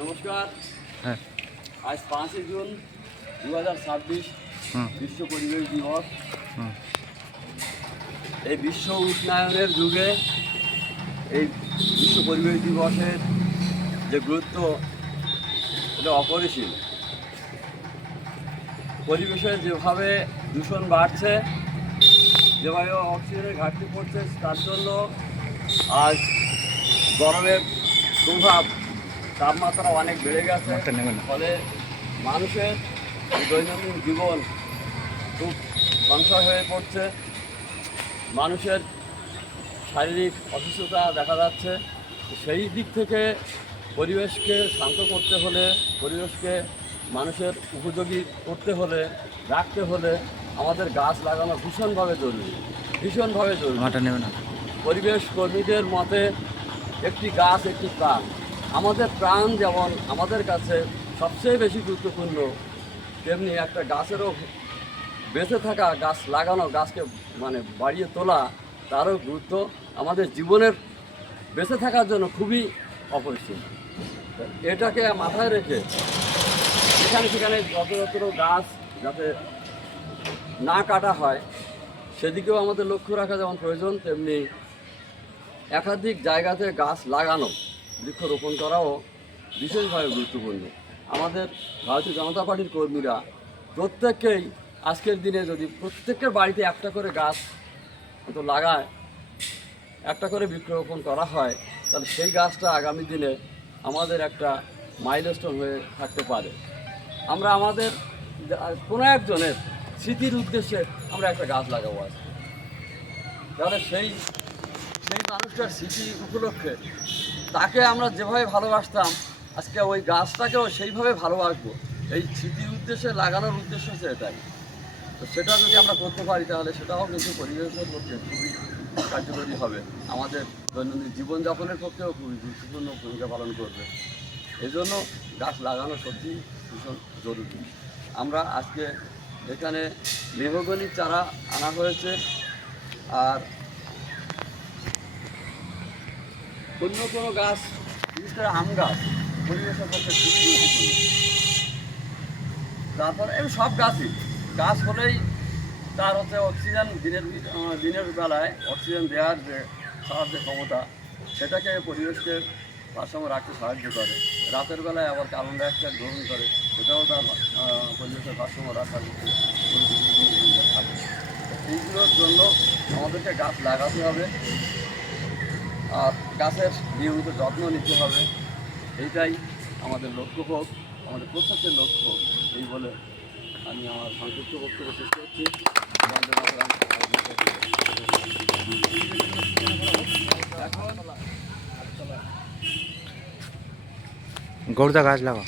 নমস্কার। হ্যাঁ, আজ 5 জুন 2026 বিশ্ব পরিবেশ দিবস। এই বিশ্ব উষ্ণায়নের যুগে এই বিশ্ব পরিবেশ দিবসের যে গুরুত্ব এটা অপরিসীম। পরিবেশের যেভাবে দূষণ বাড়ছে, যেভাবে অক্সিজেনের ঘাটতি পড়ছে, তার জন্য আজ গরমের প্রভাব তাপমাত্রা অনেক বেড়ে গেছে। ফলে মানুষের দৈনন্দিন জীবন খুব সংশয় হয়ে পড়ছে। মানুষের শারীরিক অসুস্থতা দেখা যাচ্ছে। সেই দিক থেকে পরিবেশকে শান্ত করতে হলে, পরিবেশকে মানুষের উপযোগী করতে হলে, রাখতে হলে আমাদের গাছ লাগানো ভীষণভাবে জরুরি। পরিবেশ কর্মীদের মতে একটি গাছ একটি প্রাণ। আমাদের প্রাণ যেমন আমাদের কাছে সবচেয়ে বেশি গুরুত্বপূর্ণ, তেমনি একটা গাছেরও বেঁচে থাকা, গাছ লাগানো, গাছকে বাড়িয়ে তোলা, তারও গুরুত্ব আমাদের জীবনের বেঁচে থাকার জন্য খুবই অপরিসীম। এটাকে মাথায় রেখে সেখানে যত গাছ যাতে না কাটা হয় সেদিকেও আমাদের লক্ষ্য রাখা যেমন প্রয়োজন, তেমনি একাধিক জায়গাতে গাছ লাগানো, বৃক্ষরোপণ করাও বিশেষভাবে গুরুত্বপূর্ণ। আমাদের ভারতীয় জনতা পার্টির কর্মীরা প্রত্যেককেই আজকের দিনে যদি প্রত্যেকের বাড়িতে একটা করে গাছ তো লাগায়, একটা করে বৃক্ষরোপণ করা হয়, তাহলে সেই গাছটা আগামী দিনে আমাদের একটা মাইলস্টোন হয়ে থাকতে পারে। আমরা আমাদের কোনো একজনের স্মৃতির উদ্দেশ্যে আমরা একটা গাছ লাগাবো আজকে, তাহলে সেই মানুষটার স্মৃতি উপলক্ষে তাকে আমরা যেভাবে ভালোবাসতাম, আজকে ওই গাছটাকেও সেইভাবে ভালোবাসবো। এই স্মৃতির উদ্দেশ্যে লাগানোর উদ্দেশ্য হচ্ছে এটাই। তো সেটা যদি আমরা করতে পারি তাহলে সেটাও কিন্তু পরিবেশের পক্ষে খুবই কার্যকরী হবে, আমাদের দৈনন্দিন জীবনযাপনের পক্ষেও খুবই গুরুত্বপূর্ণ ভূমিকা পালন করবে। এই জন্য গাছ লাগানো সত্যি ভীষণ জরুরি। আমরা আজকে এখানে মেহগনির চারা আনা হয়েছে, আর অন্য কোনো গাছ, বিশেষ করে আম গাছ পরিবেশের পক্ষে খুবই গুরুত্বপূর্ণ। তারপরে এই সব গাছ হলেই তার হচ্ছে অক্সিজেন, দিনের বেলায় অক্সিজেন দেওয়ার যে ক্ষমতা, সেটাকে পরিবেশকে ভারসাম্য রাখতে সাহায্য করে। রাতের বেলায় আবার কার্বন ডাইঅক্সাইড গ্রহণ করে, সেটাও তার পরিবেশের ভারসাম্য রাখার ভূমিকা থাকে। এইগুলোর জন্য আমাদেরকে গাছ লাগাতে হবে আর গাছের নিয়মিত যত্ন নিতে হবে। এইটাই আমাদের লক্ষ্য হোক, আমাদের প্রত্যেকের লক্ষ্য। এই বলে আমি আমার সংক্ষিপ্ত বক্তব্য শেষ করছি। গৌরদা গাছ লাগাও।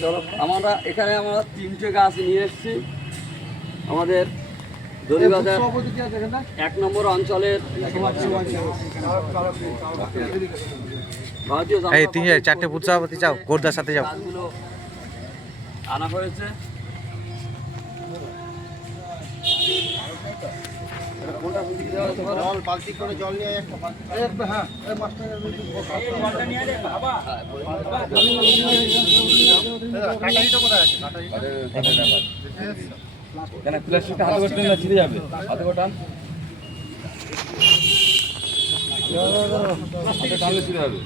চলো, আমরা 3টে গাছ নিয়ে এসেছি। আমাদের দড়িবাজার 1 নম্বর অঞ্চলের এই 4টে পুৎসাবতী যাও, গৌরদার সাথে যাও। আনা হয়েছে। বালতি করে জল নিয়ে প্লাস্টিকটা হাতে করতেন না, ছিঁড়ে যাবে। হাতে কটান, হাতে টানলে ছিঁড়ে যাবে।